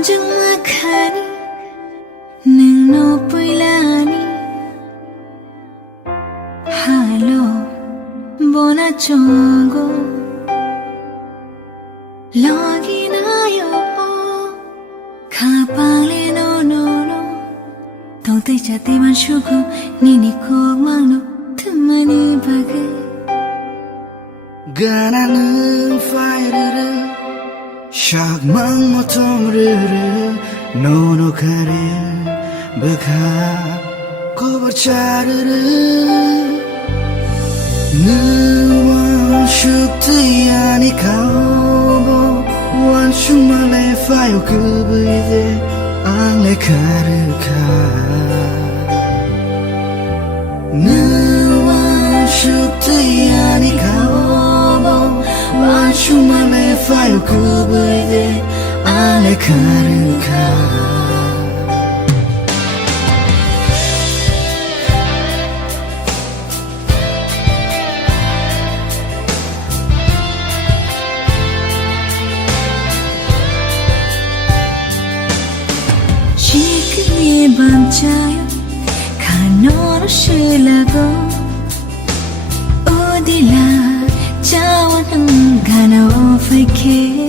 함정막하니 능노뿌이라니 할로 보나종고 러기나요 가방레 노노노 동태자대만 쉬고 니니 고망노 틈만이 박을 가나는 파이르르 샥망 모톰르르 노노카르 beka kobarcha르르 nuwan shuktiani kaubo wan shumale fayo kubide angle karuka nuwan shuktiani kaubo wan shumale fayo kubide angle karuka 밤자요 간호로 쉬려고 어디라 자원은 가나 오프이케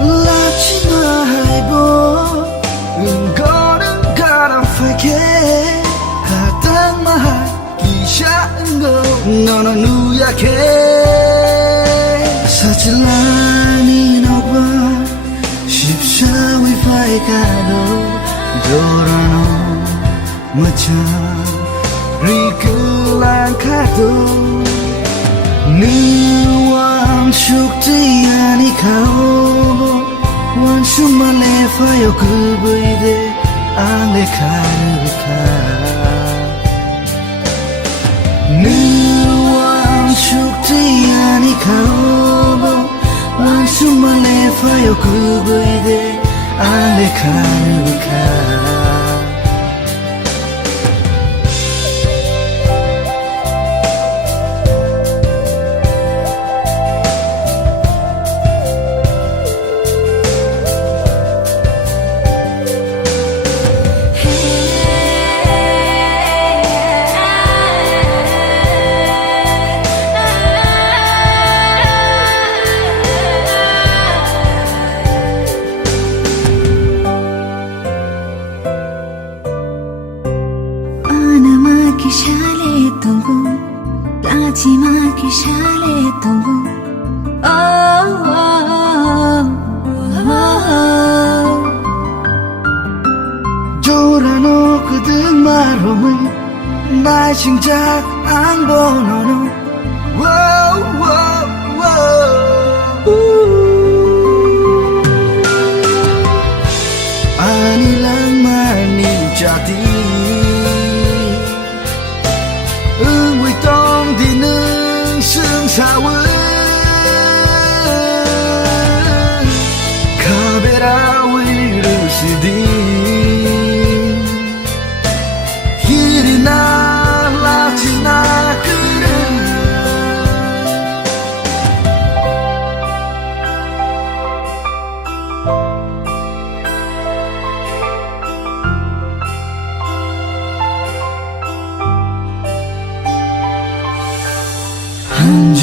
라치마 하이보 은거는 가나 오프이케 하당마 기샤은거 너는 누약해 사칠라니 너봐 십사위 파이가도 Dorano macam rikulan kado Nuwan shuktiani kau Wan shumale fayo kubuide angle karuka Nuwan shuktiani kau Wan shumale fayo kubuide angle karuka Kishale tunggu, lajima kishale tunggu. Oh, oh, oh, oh. Jorano kudung maromai, nai singjak ang bonono. Wow, wow, wow. Anilang mani jati. 사원 카베라 위르시디 히리나 라치나 그래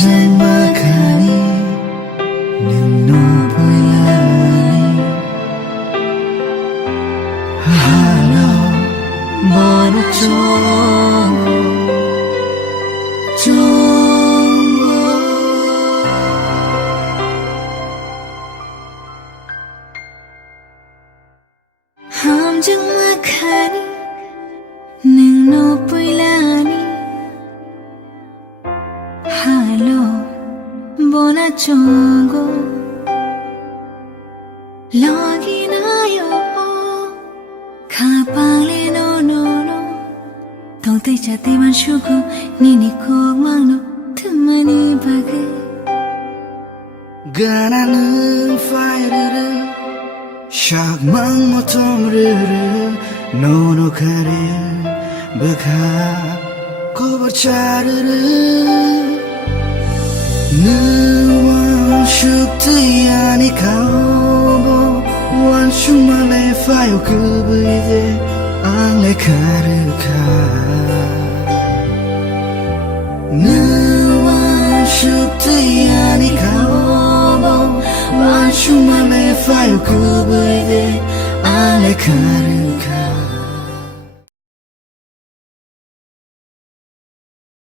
함정막하니 능노보이라니 할로 종고 함정막하니 능노보이라니 할로 보나종고 러기나요 가방레 노노노 동태자대만 쉬고 니니 고망노 틈만이 박을 가나는 파이르르 Shak mang motom ruru nono kare baka kobar charuru nuwan shukti yani kaubo wan shumale fayo kubuide ale karuka nuwan shukti yani kaubo wan shumale fayo kubuide ale karuka